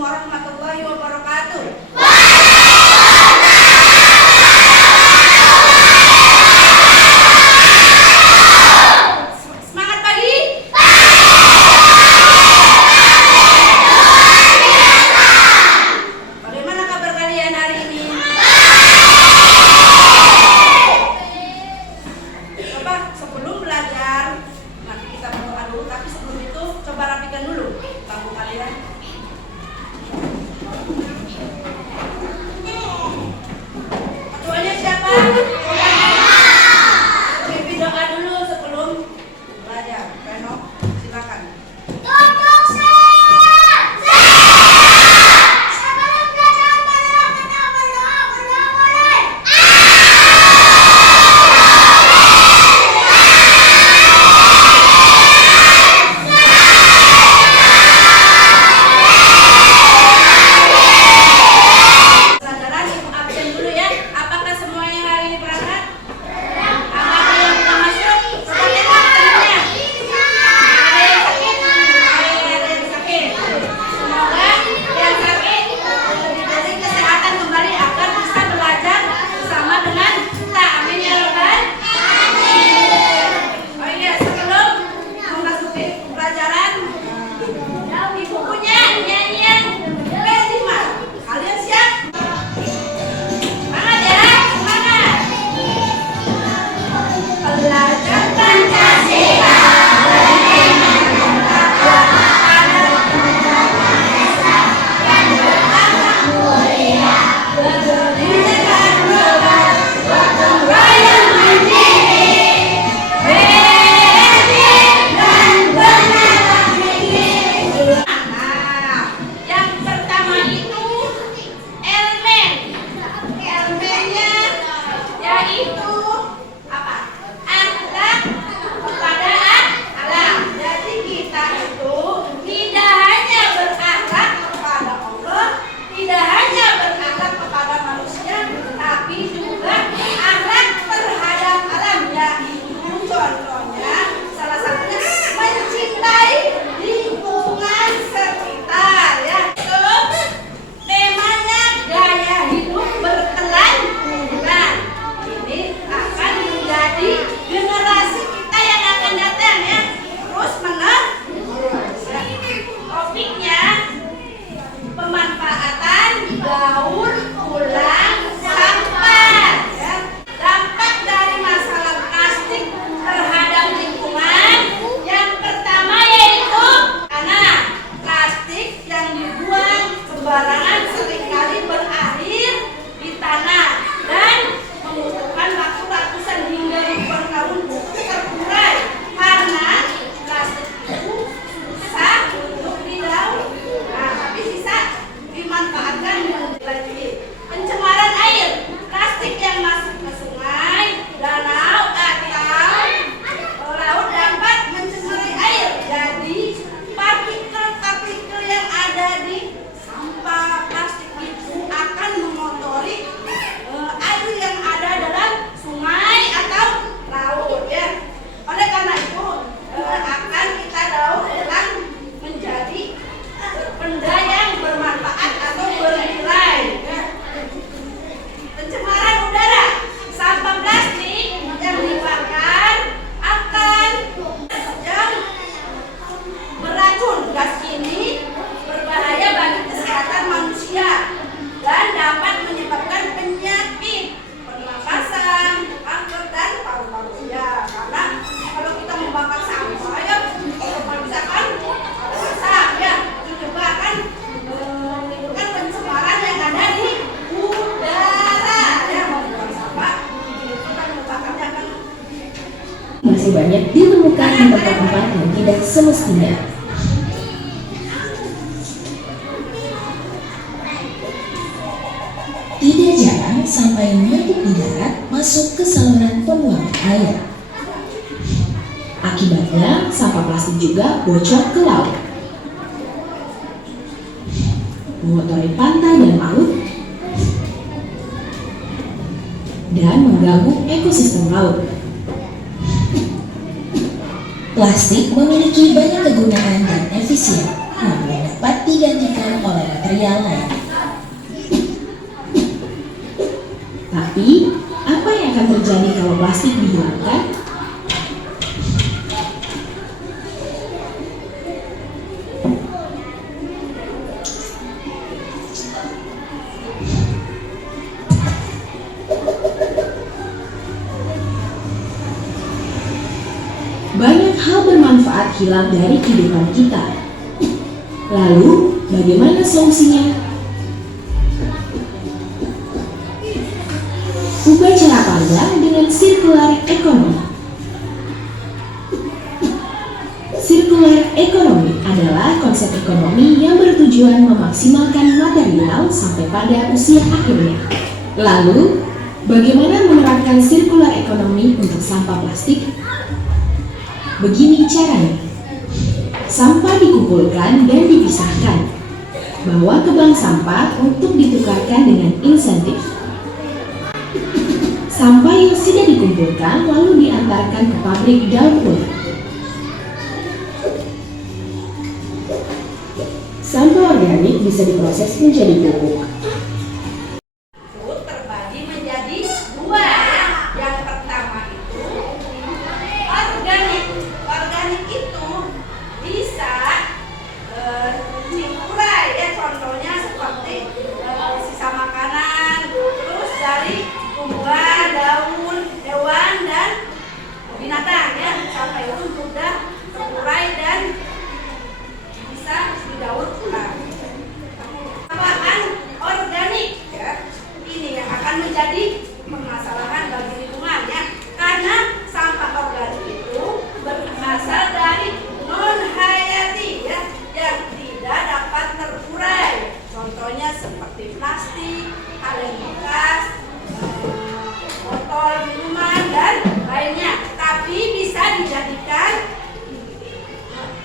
warahmatullahi wabarakatuh. Semangat pagi. Bagaimana kabar kalian hari ini? Coba sebelum belajar, nanti kita berdoa dulu, tapi sebelum itu coba rapikan dulu bangku kalian. Ketuanya siapa? Pipi doa dulu sebelum belajar. Reno, silakan. Pelajaran ibu absen dulu ya. Apakah semuanya hari ini berangkat? Apakah yang belum masuk? Coba tengok temennya. Ada yang sakit? Ada yang sakit. Semoga yang sakit diberi kesehatan kembali agar bisa belajar bersama dengan kita. Amin ya Rabbal. Oh iya, sebelum memasuki pelajaran, ibu punya nyanyian Benzima. Kalian siap? Semangat ya, semangat. Belajar Pancasila. Nah, yang pertama itu elemen. Elemennya yaitu apa? Akhlak kepada alam. Jadi kita itu tidak hanya berakhlak kepada Allah, tidak hanya berakhlak kepada manusia, tapi juga akhlak terhadap alam. Yaitu contohnya salah satunya mencintai lingkungan sekitar ya. Temanya gaya hidup berkelanjutan. Ini akan menjadi generasi kita yang akan datang ya. Terus menerus. Topiknya pemanfaatan daur ulang sampah ya. Dampak dari masalah plastik terhadap lingkungan. Yang pertama yaitu karena plastik yang dibuang sembarangan seringkali berakhir di tanah dan membutuhkan waktu ratusan hingga ribuan tahun untuk terurai karena plastik itu susah untuk didaur. Nah, tapi bisa dimanfaatkan dengan lagi. Pencemaran air, plastik yang masuk ke sungai, danau atau laut dapat mencemari air. Jadi partikel-partikel yang ada di sampah plastik itu akan mengotori air yang ada dalam sungai atau laut ya. Oleh karena itu akan kita daur ulang menjadi benda yang bermanfaat atau bernilai ya. Pencemaran udara, sampah plastik yang dibakar akan yang beracun. Gas ini berbahaya bagi kesehatan manusia dan dapat menyebabkan penyakit pernapasan, kanker dan paru-paru ya. Karena kalau kita membakar sampah ya, kalau misalkan ada asap ya, itu juga akan menimbulkan pencemaran yang ada di udara ya. Membuang sampah, itu kan membakarnya kan masih banyak ditemukan di tempat-tempat yang tidak semestinya. Tidak jarang sampah yang menumpuk di darat masuk ke saluran pembuangan air. Akibatnya, sampah plastik juga bocor ke laut, mengotori pantai dan laut, dan mengganggu ekosistem laut. Plastik memiliki banyak kegunaan dan efisien, namun dapat digantikan oleh material material lain. Tapi, apa yang akan terjadi kalau plastik dihilangkan? Banyak hal bermanfaat hilang dari kehidupan kita. Lalu, bagaimana solusinya? Ubah cara pandang dengan circular economy. Circular economy adalah konsep ekonomi yang bertujuan memaksimalkan material sampai pada usia akhirnya. Lalu, bagaimana menerapkan circular economy untuk sampah plastik? Begini caranya. Sampah dikumpulkan dan dipisahkan. Bawa ke bank sampah untuk ditukarkan dengan insentif. Sampah yang sudah dikumpulkan lalu diantarkan ke pabrik daur ulang. Sampah organik bisa diproses menjadi pupuk. Terbagi menjadi dua. Yang pertama itu organik. Organik itu bisa diurai ya, contohnya seperti sisa makanan, terus dari tumbuhan, daun, hewan dan binatang ya, sampai itu sudah terurai dan bisa didaur ulang. Sampah organik ya, ini yang akan menjadi permasalahan bagi lingkungan ya, karena sampah organik itu berasal dari non hayati ya, yang tidak dapat terurai. Contohnya seperti plastik, kaleng bekas, botol minuman dan lainnya. Tapi bisa dijadikan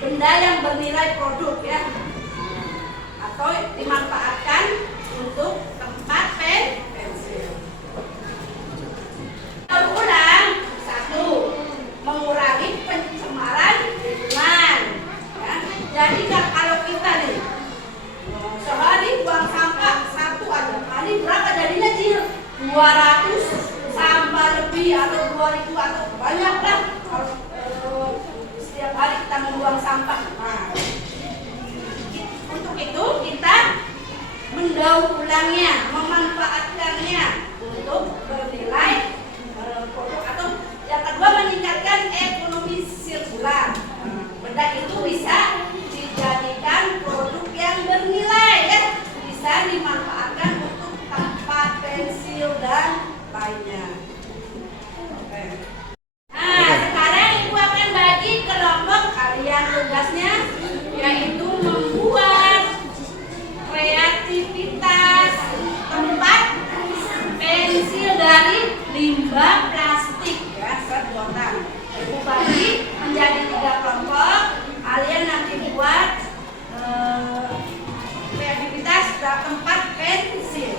benda yang bernilai produk ya, atau dimanfaatkan untuk tempat pensil. Daur ulang, satu, mengurangi pencemaran lingkungan ya. Jadi kalau kita nih sehari buang sampah satu aja, kali berapa jadinya Cil? 200 sampah lebih atau 2000 atau banyak lah kalau setiap hari kita membuang sampah. Nah, untuk itu kita mendaur ulangnya, memanfaatkannya untuk bernilai produk, atau yang kedua meningkatkan ekonomi sirkular. Benda itu bisa dijadikan produk yang bernilai ya, bisa dimanfaatkan untuk tempat pensil dan lainnya. Oke. Nah, sekarang Ibu akan bagi kelompok kalian tugasnya, yaitu membuat kreativitas tempat pensil dari limbah plastik ya, sedotan. Ibu bagi menjadi 3 kelompok. Kalian nanti buat kreativitas tempat pensil.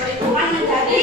Lingkungan menjadi